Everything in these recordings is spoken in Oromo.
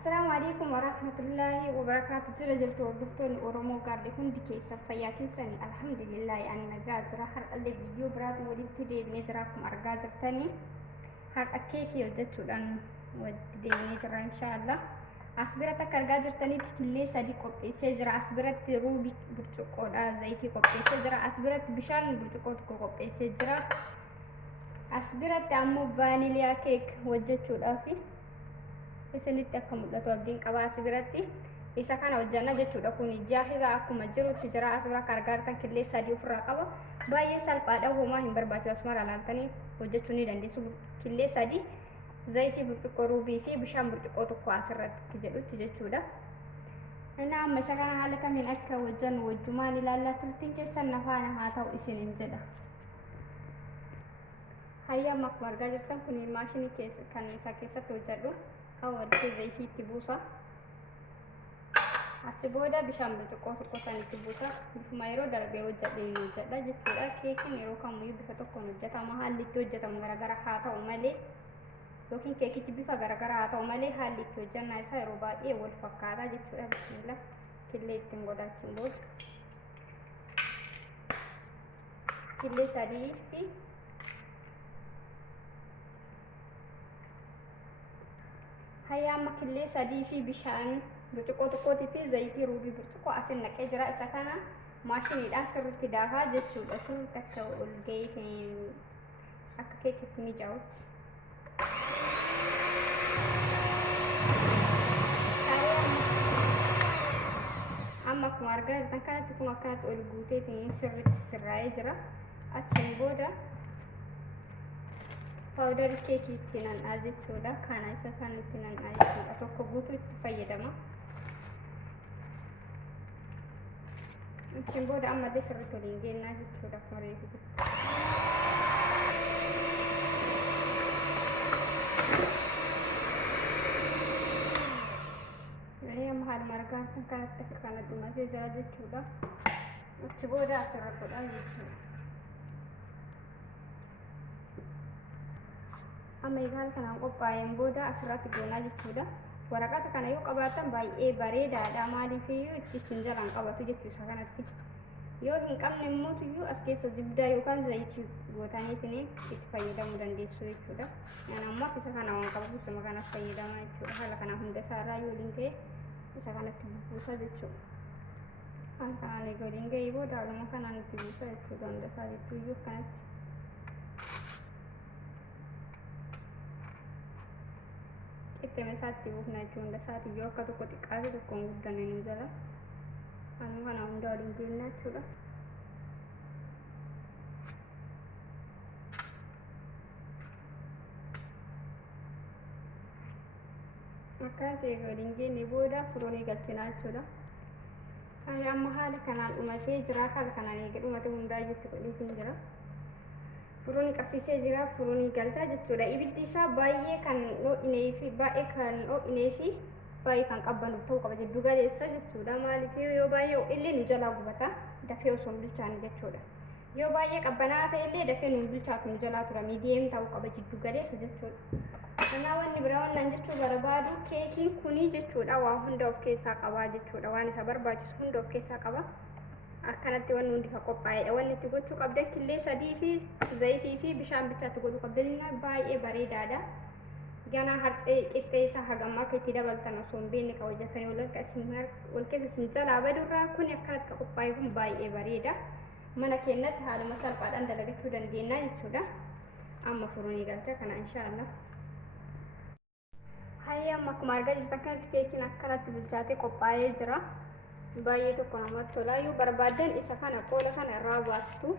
Assalamualaikum warahmatullahi wabarakatuh. Jira jirtu hordoftoonni Oromoo gaarri hundi keessan fayyaa keessanii alhamdulillah ani nagaa jira. Har'allee viidiyoo biraatu walitti deebinee jira akkuma argaa jirtanii. Har'a keekii hojjechuudhaan walitti deebinee jira inshaallah. As biratti akka argaa jirtanitti killee sadii qopheessee jira. As biratti ruubii burcuqqoodha zayitii qopheessee jira. As biratti bishaan burcuqqoo tokko qopheessee jira. As biratti ammoo vaaniliyaa keek hojjechuudhaaf isinitti akka mul'atu abdiin qaba. As biratti isa kana hojjanna jechuudha. Kun jaahila akkuma jirutti jira. As bira akka argaa jirtan killee sadii ofirraa qaba. Baay'ee salphaadha. Homaa hin barbaachisu. Asuma ilaaltanii hojjechuu ni dandeessu. Killee sadii zayitii burcuqqoo ruubii fi bishaan burcuqqoo tokko asirratti jedhutti jechuudha. Ana amma isa kana haala kamiin akka hojjannu wajjumaan ilaallaa turtiin keessan nafaana haa ta'u isinin jedha. Hayya amma akkuma argaa jirtan kun maashinii keessa kan isa keessatti hojjedhu. Awwalti zayitii itti buusa. Achi booda bishaan burcuqqoo tokko san itti buusa. Bifuma yeroo darbee hojjedha jechuudha. Keekiin yeroo kamiyyuu bifa tokkoon hojjetama. Haalli itti hojjetamu garagara haa ta'u malee yookiin keekichi bifa garagara haa ta'u malee haalli itti hojjannaa isaa yeroo baay'ee wal fakkaata jechuudha. Bismillah killee ittiin godhaachuun booda killee sadii fi hayya amma killee sadii fi bishaan burcuqqoo tokkootii fi zayitii ruubii burcuqqoo asin naqee jira. Isa kana maashiniidhaan sirriitti daafaa jechuudha. Sirriitti akka ol ga'ee akka keekiif mijaa'utti. Amma akkuma argaa jirtan kanatti kun akkanatti ol guutee sirriitti sirraa'ee jira. Achiin booda paawudarii keekii itti nan'aa jechuudha. Kana isa kan itti nan'aa jechuudha. Tokko guutuu itti fayyadama. Achiin booda ammallee sirriitti waliin geennaa jechuudha. Akkuma reefu amma haaluma argaa kan kanatti akka kana dhumatee jira jechuudha. Achi booda asirra godhaa jechuudha. Amma egaa kanaan qophaa'een booda asirratti goonaa jechuudha. Waraqata kana yoo qabaatan baay'ee bareedaadha. Maaliifiyyuu itti isin jalaan qabatu jechuudha kanatti. Yoo hin qabne immoo tuyyuu as keessa zibdaa yookaan zayitii gootaniitiin itti fayyadamuu dandeessu jechuudha. Ani ammoo isa kana waan qabuuf isuma kanas fayyadama jechuudha. Haala kana hunda isaarraa yoo waliin ta'e isa kanatti buusa jechuudha. Haala kanaan egaa waliin ga'ee booda haaluma kanaan itti buusa jechuudha. Hunda isaatiitti iyyuu kanatti. Ittuma isaatti buufna jechuudha. Hunda isaati yoo akka tokko xiqqaate tokkoon guddanne nu jala. Haaluma kana hunda waliin geenna jechuudha. Akkanatti egaa waliin geenne booda furoonii galchinaa jechuudha. Amma haala kanaan dhumatee jira. Haala kanaan egaa dhumatee hundaayyuu itti godheetiin jira. Furoonii qabsiisee jira. Furoonii galchaa jechuudha. Ibiddi isaa baay'ee kan dho'inee fi baay'ee kan qabbanuuf ta'uu qaba jiddu galeessa jechuudha. Maaliif yoo baay'ee illee nu jalaa gubata dafee osoo hin bilchaanne jechuudha. Yoo baay'ee qabbanaa ta'e illee dafee nu bilchaatu nu jalaa tura. Miidiyeem ta'uu qaba jiddu galeessa jechuudha. Kanaa wanni biraa wannan jechuu barbaadu keekiin kunii jechuudha waa hunda of keessaa qaba jechuudha. Waan isa barbaachisu hunda of keessaa qaba. Akkanatti wanni hundi kan qophaa'edha. Wanni itti gochuu qabdan killee sadii fi zayitii fi bishaan bichaatti godhuu qabdan baay'ee bareedaadha. Ganaa harcee qixxeessa hagammaa akka itti dabaltan osoo hin beekne kan hojjetanii wal keessa isin jalaa badurraa kun akkanatti kan qophaa'e kun baay'ee bareeda. Mana keenyatti haaluma salphaadhaan dalagachuu dandeenya jechuudha. Amma furoonii galcha kana inshaallah. Hayya amma akkuma argaa jirtan kanatti keekiin akkanatti bilchaatee qophaa'ee jira. Baay'ee tokko namatti tola. Yoo barbaadan isa kana qoola kana irraa baastu.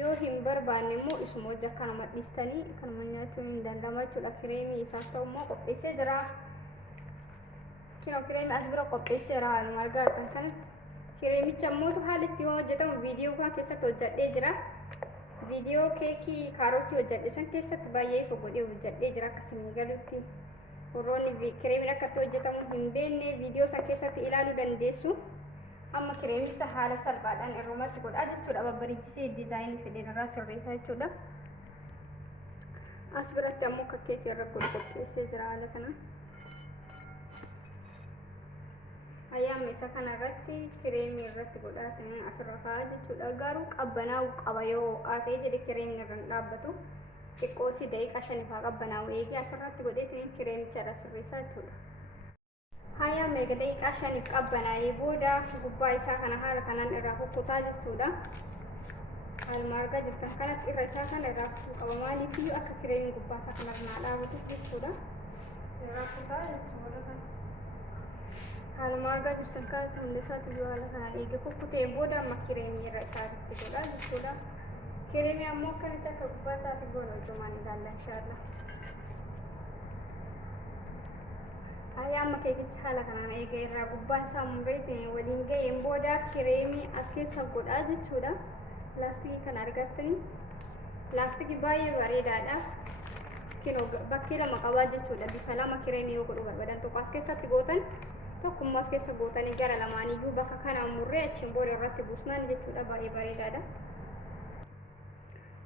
Yoo hin barbaanne immoo isuma hojii akkana madhiistanii kanuma nyaachuun hin danda'ama jechuudha. Kireemii isaaf ta'u immoo qopheessee jira. Kinoo kireemii as bira qopheesseera haaluma argaa jirtan kanatti. Kireemicha immoo haala ittiin hojjetamu viidiyoo kan keessatti hojjedhee jira. Viidiyoo keekii kaarootii hojjedhe san keessatti baay'ee ifa godhee hojjedhee jira akkasuma galuutti. Warroonni kireemiin akkatti hojjetamu hin beekne viidiyoo san keessatti ilaaluu dandeessu. Amma kireemicha haala salphaadhaan irrumatti godhaa jechuudha. Babbareechisee diizaayinii fedhan irraa sirreessaa jechuudha. As biratti ammoo akka keekii irra qopheessee jira haala kana. Ayyaama isa kanarratti kireemii irratti godhatanii asirra kaa'aa jechuudha. Garuu qabbanaa'uu qaba yoo haatee jedhe kireemiin irra hin dhaabbatu. Xiqqoosi daqiiqaa 5 fa'aa qabbanaa'u eegee asirratti godheetiin kireemicha irra sirreessaa jechuudha. Ayyaama eega daqiiqaa 5 qabbanaa'ee booda gubbaa isaa kana haala kanaan irraa kukkutaa jechuudha. Haaluma argaa jirtan kanatti irra isaa kana irraa kutuu qaba. Maaliifiyyuu akka kireemiin gubbaa isaa kanarra naa dhaabatu jechuudha. Irraa kutaa jechuudha kana. Haaluma argaa jirtan kanatti hundi isaatti yoo haala kanaan eegee kukkutee booda amma kireemii irra isaatti godhaa jechuudha. Kireemii ammoo akkamitti akka gubbaa isaatti goona hojjetaan ilaalla inshaallah. Ayyaama keekicha haala kanaan eegee irraa gubbaa isaa muree waliin ga'een booda kireemii as keessa godhaa jechuudha. Laastikii kan argattanii laastikii baay'ee bareedaadha. Bakkee lama qabaa jechuudha. Bifa lama kireemii yoo godhu barbaadan tokko as keessatti gootan tokkummaa as keessa gootanii gara lamaaniyyuu bakka kanaan murree achiin booda irratti buusnaan jechuudha. Baay'ee bareedaadha.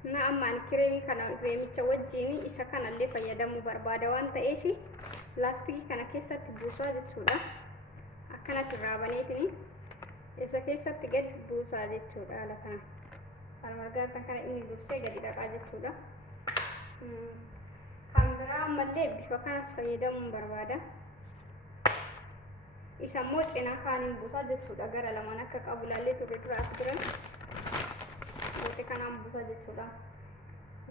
Na ammaan kireemicha wajjin isa kanallee fayyadamuu barbaada waan ta'eef laastikii kana keessatti buusaa jechuudha. Akkanatti raabaneetini isa keessatti gadi buusaa jechuudha haala kana. Haaluma argaa kana inni dursee gadi dhaqaa jechuudha. Kan biraa ammallee bifa kanas fayyadamuun barbaada. Isa immoo cinaa kaaniin buusaa jechuudha. Gara lamaan akka qabu ilaallee turre dura as jiran wanti kanaan buusaa jechuudha.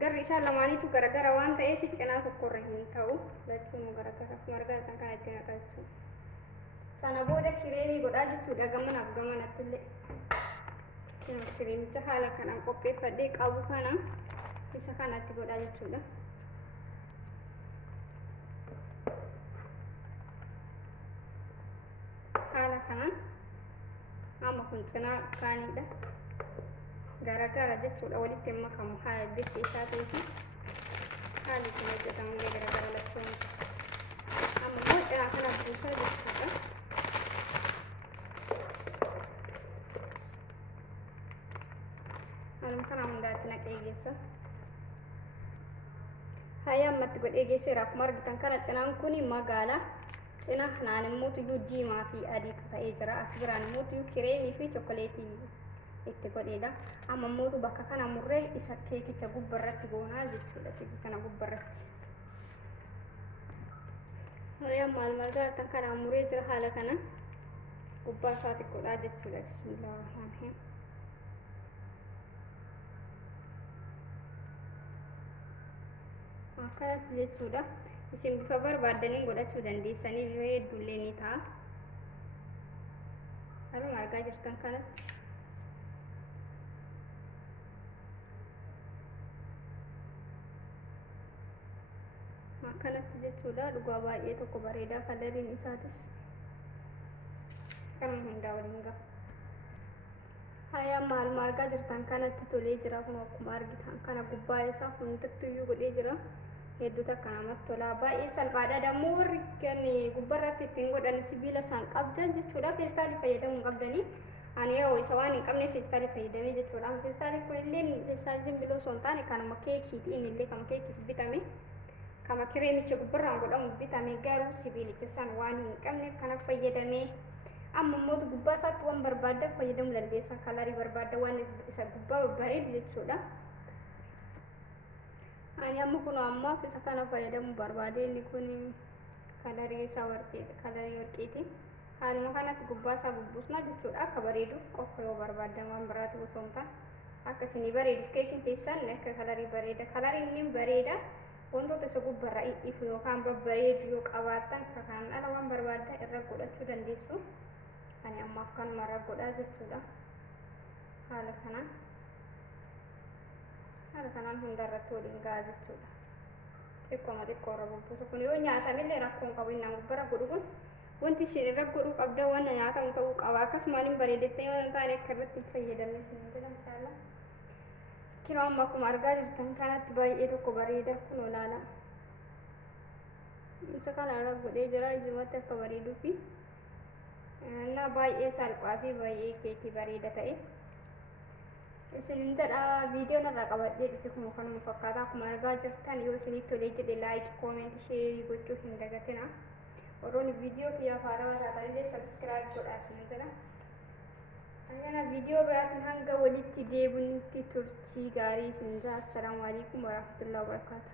Garri isaa lamaaniitu garagara waan ta'eef cinaa tokkorra hin ta'u. Lachuun garagara akkuma argaa jirtan kana itti naqaa jechuudha. Sana booda kireemii godhaa jechuudha. Gamanaaf gamanatti illee. Kireemicha haala kanaan qopheeffadhee qabu kana isa kanatti godhaa jechuudha. Haala kanaan amma kun cinaa kaanidha. Garagara jechuudha walitti makamu haala bifti isaa ta'eefi haalli kun hojjetamullee garagara lachuun. Amma immoo cinaa kana buusaa jechuudha. Haaluma kana hundaatti naqee geessa. Ayyaamatti godhee geesseera. Akkuma argitan kana cinaan kun magaala. Cinaa kanaan immoo diimaa fi adii ta'ee jira. As biraan immoo kireemii fi chokkoleetii itti godheedha. Amma immoo bakka kana murree isa keekicha gubbarratti goonaa jechuudha. Keekii kana gubbarratti. Ayyaama haaluma argaa kana muree jira haala kana gubbaa isaatti godhaa jechuudha. Bismillahirrahmanirrahim. Akkanatti jechuudha. Isin bifa barbaadanii godhachuu dandeessanii bifa hedduullee ni ta'a. Haaluma argaa jirtan kanatti. Akkanatti jechuudha. Dhugaa baay'ee tokko bareedaa kalariin isaatis. Kanuma hundaa waliin gaha. Ayyaama haaluma argaa jirtan kanatti tolee jira. Kun akkuma argitan kana gubbaa isaa hundattuyyuu godhee jira. Hedduu takka namatti tola. Baay'ee salphaadha. Dammoo warri gubbarratti ittiin godhan sibiila isaan qabdan jechuudha. Feestaalii fayyadamuu qabdanii. Ani yoo isa waan hin qabne feestaalii fayyadamee jechuudha. Feestaalii kun illee feestaalii simbiloo osoo hin taane kanuma keekiitiin illee kan keekiif bitame. Kama kireemicha gubbarraan godhamu bitame garuu sibiilicha san waan hin qabne kana fayyadamee amma immoo gubbaa isaatti waan barbaaddan fayyadamuu dandeessa. Kalarii barbaadda waan isa gubbaa bareedu jechuudha. Ani amma kun amma isa kana fayyadamuu barbaade. Inni kun kalarii isaa warqeeti. Haaluma kanatti gubbaa isaa bubbuusna jechuudha. Akka bareeduuf qofa yoo barbaaddan waan biraati osoo hin taane akka isinii bareeduuf keekiin teessan akka kalarii bareeda. Kalariin inni bareeda wantoota isa gubbarraa ifu yookaan babbareedu yoo qabaattan kanaan ala waan barbaaddan irra godhachuu dandeessu. Ani amma akkanuma irra godhaa jechuudha. Haala kanaan hundarratti waliin gahaa jechuudha. Xiqqooma xiqqoo irra bubbuusu kun yoo nyaatamillee rakkoon qabu inni gubbara godhu kun wanti isin irra godhuu qabda waan nyaatamu ta'uu qaba. Akkasumaan hin bareedettee yoo hin taane akka irratti hin fayyadamne isin jedhan inshallah. Kinoo amma akkuma argaa jirtan kanatti baay'ee tokko bareeda kun olaanaa. Isa kana irra godhee jira ijumatti akka bareeduu fi baay'ee salphaa fi baay'ee keekii bareeda ta'e. Isin jedha viidiyoon irraa qabadhee dhufe kun kanuma fakkaata. Akkuma argaa jirtan yoo isinitti tolee jedhe laayik, koomeenti, sheerii gochuu hin dagatina. warroonni viidiyoo kiyyaaf haarawaa taatan illee subscribe godhaa isin jira. Kana viidiyoo biraatiin hanga walitti deebinutti turtii gaarii isin jaa. Assalaamu alaikum warahmatullahi wabarakatuh.